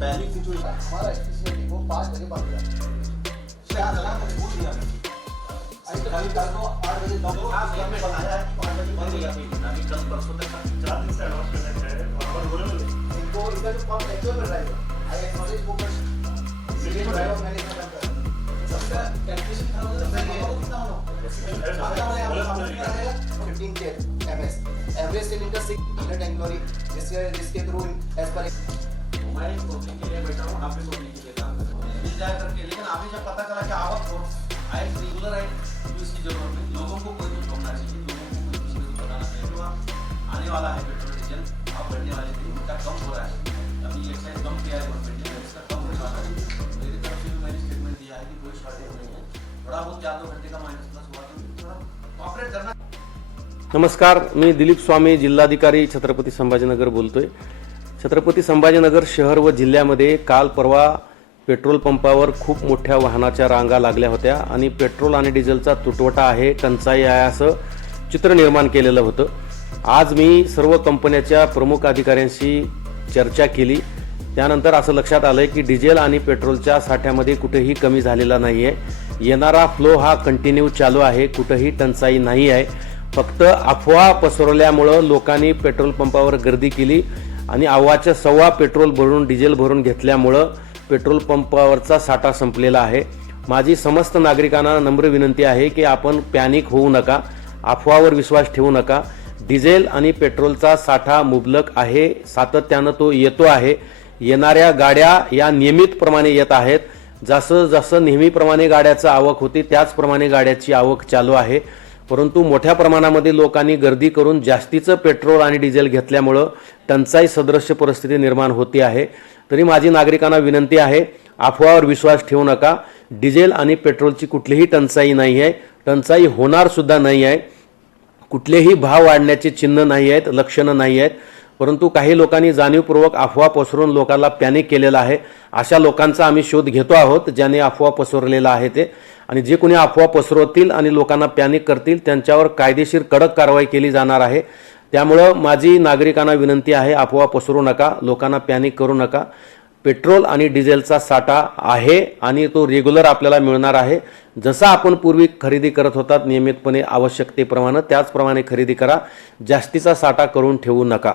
Panic situation हमारा specially वो 5 बजे बंद हो जाता है। क्या चला मैंने बोल दिया अभी खाली कल को 8 बजे डॉक्टर में बनाया है कि 5 बजे बंद हो जाती है। अभी कल परसों तक 4 दिन से एडवांस करना है और बोले इनको इधर जो पंप एक्चुअल में ड्राइवर आई एक्नॉलेज वो सिटी ड्राइवर मैंने खत्म कर सबका कैलकुलेशन खत्म हो गया। मैं कितना हूं 15 के एमएस एवरेज सिलेंडर 6 यूनिट एंग्लोरी जिसके थ्रू एज पर मैं कोचिंग के लिए बैठा हूं, आप भी कोचिंग के लिए काम कर रहे हो मिल जाए करके। लेकिन अभी जब पता चला कि आवक हो आई रेगुलर है तो इसकी जरूरत नहीं। लोगों को कोई कुछ होना चाहिए, लोगों को कोई कुछ नहीं बताना चाहिए। तो आने वाला है पेट्रोल डीजल अब बढ़ने वाले दिन उनका कम हो रहा है। अभी एक्साइज कम किया है गवर्नमेंट ने, इसका कम होने वाला है। मेरी तरफ से भी मैंने स्टेटमेंट दिया है कि कोई शॉर्टेज नहीं है। थोड़ा बहुत 4-2 घंटे का माइनस प्लस हुआ तो थोड़ा ऑपरेट करना। नमस्कार, मी दिलीप स्वामी, जिल्हाधिकारी छत्रपती संभाजीनगर बोलतोय। छत्रपती संभाजीनगर शहर व जिल्ह्यामध्ये काल परवा पेट्रोल पंपावर खूप मोठ्या वाहनाच्या रांगा लागल्या होत्या आणि पेट्रोल आणि डिझेलचा तुटवडा आहे, टंचाई आहे असं चित्र निर्माण केलेलं होतं। आज मी सर्व कंपन्यांच्या प्रमुख अधिकाऱ्यांशी चर्चा केली। त्यानंतर असं लक्षात आलंय की डिझेल आणि पेट्रोलच्या साठ्यामध्ये कुठेही कमी झालेला नाहीये। येणारा फ्लो हा कंटिन्यू चालू आहे, कुठेही टंचाई नाही आहे। फक्त अफवा पसरवल्यामुळे लोकांनी पेट्रोल पंपावर गर्दी केली आणि अव्वाच्या सव्वा पेट्रोल भरून डिझेल भरून घेतल्यामुळे पेट्रोल पंपावरचा साठा संपलेला आहे। माझी समस्त नागरिकांना नम्र विनंती आहे की आपण पॅनिक होऊ नका, अफवावर विश्वास ठेवू नका। डिझेल आणि पेट्रोलचा साठा मुबलक आहे, सातत्याने तो येतो आहे। येणाऱ्या गाड्या या नियमितप्रमाणे येत आहेत। जसं जसं नेहमीप्रमाणे गाड्याची आवक होती त्याचप्रमाणे गाड्याची आवक चालू आहे। परंतु मोठ्या प्रमाणामध्ये लोकांनी गर्दी करून जास्तीचं पेट्रोल आणि डिझेल घेतल्यामुळे टंचाई सदृश्य परिस्थिती निर्माण होते आहे। तरी माझी नागरिकांना विनंती आहे, अफवावर विश्वास ठेवू नका। डिझेल आणि पेट्रोलची कुठलीही टंचाई नाही आहे, टंचाई होणार सुद्धा नाही आहे। कुठलेही भाव वाढण्याचे चिन्ह नाही आहेत, लक्षणं नाही आहेत। परंतु काही लोकांनी जाणीवपूर्वक अफवा पसरवून लोकांना पॅनिक केलेला आहे। अशा लोकांचा आम्ही शोध घेतो आहोत ज्यांनी अफवा पसरवलेला आहे ते, आणि जे कोणी अफवा पसरवतील आणि लोकांना पॅनिक करतील त्यांच्यावर कायदेशीर कडक कारवाई केली जाणार आहे। त्यामुळे माझी नागरिकांना विनंती आहे, अफवा पसरवू नका, लोकांना पॅनिक करू नका। पेट्रोल आणि डिझेलचा साठा आहे आणि तो रेग्युलर आपल्याला मिळणार आहे। जसा आपण पूर्वी खरेदी करत होतात नियमितपणे आवश्यकतेप्रमाणे त्याचप्रमाणे खरेदी करा, जास्तीचा साठा करून ठेवू नका।